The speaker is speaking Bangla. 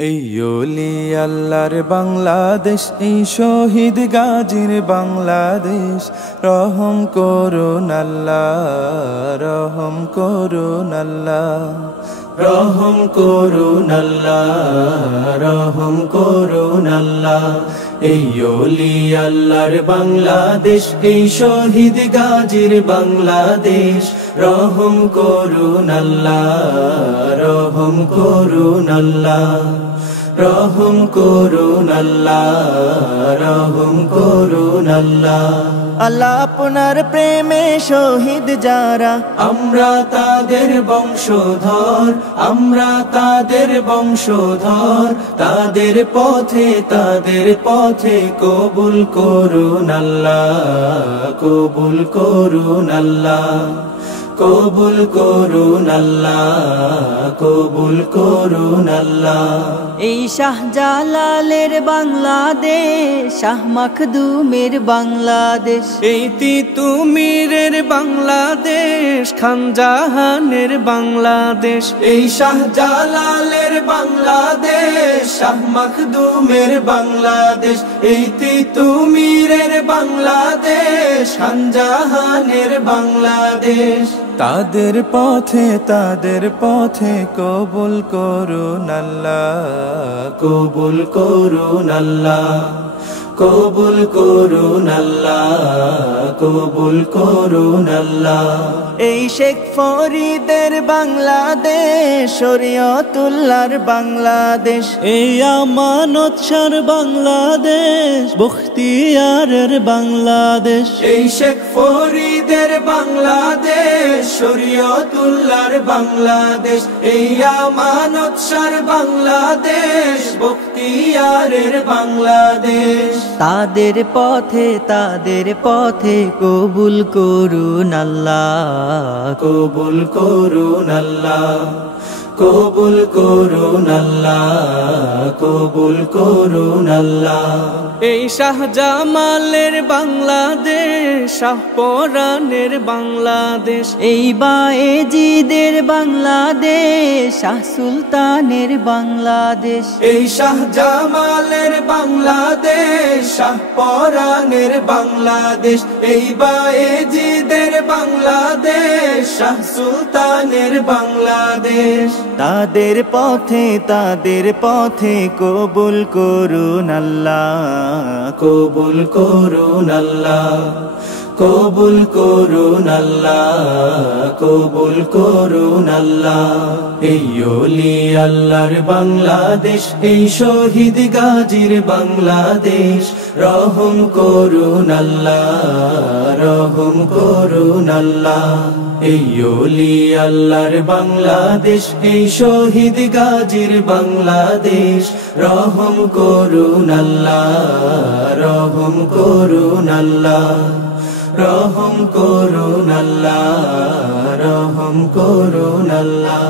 এই ওলি আল্লাহর বাংলাদেশ, এই শহীদ গাজীর বাংলাদেশ। রহম করুন আল্লাহ, রহম করুন আল্লাহ, রহম করুন আল্লাহ, রহম করুন আল্লাহ। এই ওলি আল্লাহর বাংলাদেশ, এই শহীদ গাজীর বাংলাদেশ। রহম করুন আল্লাহ, রহম করুন আল্লাহ, রহম করুন আল্লাহ, রহম করুন আল্লাহ। আল্লাহ আপনার প্রেমে শহীদ যারা, আমরা তাদের বংশধর, আমরা তাদের বংশধর। তাদের পথে কবুল করুন আল্লাহ, কবুল করুন আল্লাহ, কবুল করুন আল্লাহ, কবুল করুন আল্লাহ। এই শাহজালালের বাংলাদেশ, শাহ মখদুমের বাংলাদেশ, এই তিতুমীরের বাংলাদেশ, খান জাহানের বাংলাদেশ। এই শাহজালালের বাংলাদেশ, শাহ মখদুমের বাংলাদেশ। এই তিতুমীরের বাংলাদেশ, খান জাহানের বাংলাদেশ। তাদের পথে কবুল করুন আল্লাহ, কবুল করুন আল্লাহ, কবুল করুন আল্লাহ, কবুল করুন আল্লাহ। এই শেখ ফরিদের বাংলাদেশ, শরীয়তুল্লাহর বাংলাদেশ, এই আমানত শাহর বাংলাদেশ, বখতিয়ারের বাংলাদেশ। এই শেখ ফরিদের বাংলাদেশ, শরীয়তুল্লাহর বাংলাদেশ। এই আমানত শাহর বাংলাদেশ, বখতিয়ারের বাংলাদেশ। তাদের পথে কবুল করুন আল্লাহ, কবুল করুন আল্লাহ, কবুল করুন আল্লাহ, কবুল করুন আল্লাহ। এই শাহজামালের বাংলাদেশ, শাহ পরাণের বাংলাদেশ। এই বায়েজিদের বাংলাদেশ, শাহ সুলতানের বাংলাদেশ। এই শাহজামালের বাংলাদেশ, শাহ পরাণের বাংলাদেশ। এই বায়েজিদের বাংলাদেশ, শাহ সুলতানের বাংলাদেশ। তাদের পথে কবুল করুন আল্লাহ, কবুল করুন আল্লাহ, কবুল করুন আল্লাহ, কবুল করুন আল্লাহ। এই ওলি আল্লাহর বাংলাদেশ, এই শহীদ গাজীর বাংলাদেশ। রহম করুন আল্লাহ, রহম করুন আল্লাহ। এই ওলি আল্লাহর বাংলাদেশ, এই শহীদ গাজীর বাংলাদেশ। রহম করুন আল্লাহ, রহম করুন আল্লাহ, রহম করুন আল্লাহ, রহম করুন আল্লাহ।